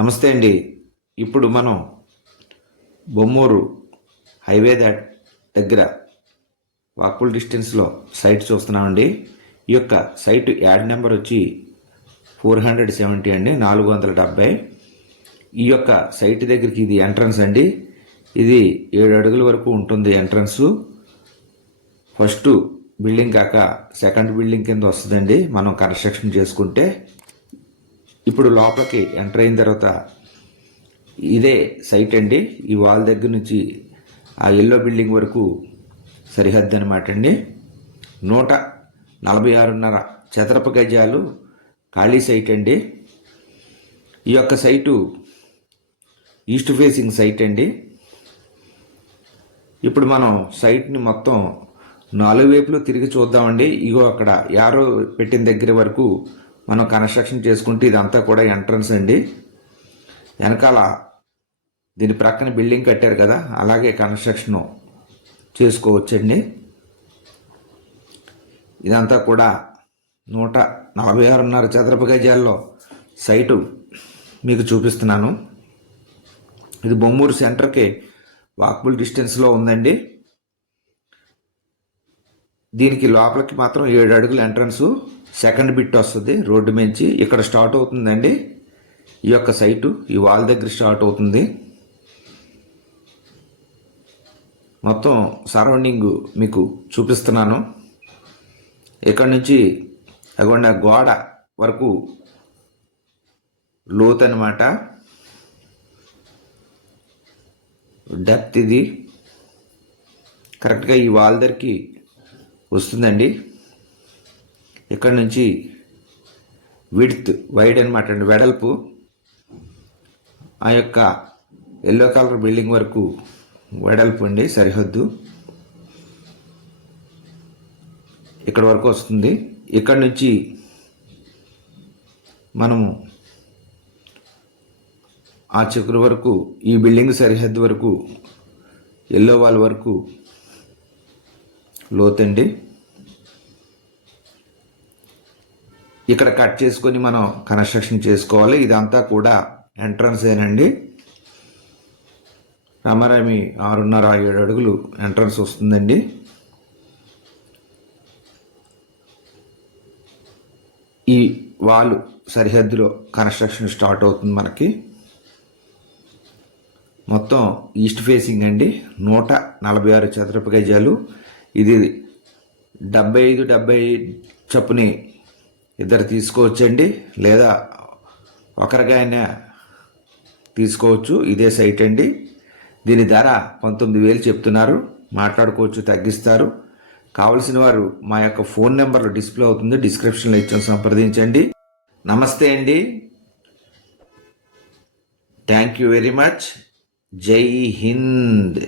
నమస్తే అండి. ఇప్పుడు మనం బొమ్మూరు హైవే దగ్గర వాకబుల్ డిస్టెన్స్లో సైట్ చూస్తున్నామండి. ఈ యొక్క సైట్ యాడ్ నెంబర్ వచ్చి 470 అండి, 470. ఈ యొక్క సైట్ దగ్గరికి ఇది ఎంట్రన్స్ అండి. ఇది 7 అడుగుల వరకు ఉంటుంది ఎంట్రన్స్. ఫస్ట్ బిల్డింగ్ కాక సెకండ్ బిల్డింగ్ కింద వస్తుందండి మనం కన్స్ట్రక్షన్ చేసుకుంటే. ఇప్పుడు లోపలికి ఎంటర్ అయిన తర్వాత ఇదే సైట్ అండి. ఈ వాల్ దగ్గర నుంచి ఆ ఎల్లో బిల్డింగ్ వరకు సరిహద్దు అనమాట అండి. 146.5 చదరపు గజాలు ఖాళీ సైట్ అండి. ఈ యొక్క సైటు ఈస్ట్ ఫేసింగ్ సైట్ అండి. ఇప్పుడు మనం సైట్ని మొత్తం 4 వైపులు తిరిగి చూద్దామండి. ఇగో అక్కడ యారో పెట్టిన దగ్గర వరకు మనం కన్స్ట్రక్షన్ చేసుకుంటే ఇదంతా కూడా ఎంట్రన్స్ అండి. వెనకాల దీని ప్రక్కన బిల్డింగ్ కట్టారు కదా, అలాగే కన్స్ట్రక్షన్ చేసుకోవచ్చండి. ఇదంతా కూడా 146.5 చదరపు గజాల్లో సైటు మీకు చూపిస్తున్నాను. ఇది బొమ్మూరు సెంటర్కి వాకబుల్ డిస్టెన్స్లో ఉందండి. దీనికి లోపలికి మాత్రం 7 అడుగుల ఎంట్రన్స్, సెకండ్ బిట్ వస్తుంది రోడ్డు మించి. ఇక్కడ స్టార్ట్ అవుతుందండి ఈ యొక్క సైటు. ఈ వాల్ దగ్గర స్టార్ట్ అవుతుంది. మొత్తం సరౌండింగ్ మీకు చూపిస్తున్నాను. ఇక్కడ నుంచి అగొండ గోడ వరకు లోతు అనమాట, డెప్త్ ఇది కరెక్ట్గా ఈ వాల్ దగ్గరికి వస్తుందండి. ఇక్కడ నుంచి విడ్త్ వైడ్ అనమాట అండి, వెడల్పు. ఆ యొక్క ఎల్లో కలర్ బిల్డింగ్ వరకు వెడల్పు అండి, సరిహద్దు ఇక్కడ వరకు వస్తుంది. ఇక్కడ నుంచి మనము ఆ చిగురు వరకు, ఈ బిల్డింగ్ సరిహద్దు వరకు, ఎల్లో వాల్ వరకు లోతండి. ఇక్కడ కట్ చేసుకొని మనం కన్స్ట్రక్షన్ చేసుకోవాలి. ఇదంతా కూడా ఎంట్రన్స్ ఏనండి. రామారామి 6.5-7 అడుగులు ఎంట్రన్స్ వస్తుందండి. ఈ వాల్ సరిహద్దులో కన్స్ట్రక్షన్ స్టార్ట్ అవుతుంది మనకి. మొత్తం ఈస్ట్ ఫేసింగ్ అండి. 146 చదరపు గజాలు. ఇది 75 చొప్పుని ఇద్దరు తీసుకోవచ్చండి, లేదా ఒకరిగా అయినా తీసుకోవచ్చు. ఇదే సైట్ అండి. దీని ధర 19,000 చెప్తున్నారు. మాట్లాడుకోవచ్చు, తగ్గిస్తారు. కావలసిన వారు మా యొక్క ఫోన్ నెంబర్ డిస్ప్లే అవుతుంది, డిస్క్రిప్షన్లో ఇచ్చాను, సంప్రదించండి. నమస్తే అండి. Thank you very much. జై హింద్.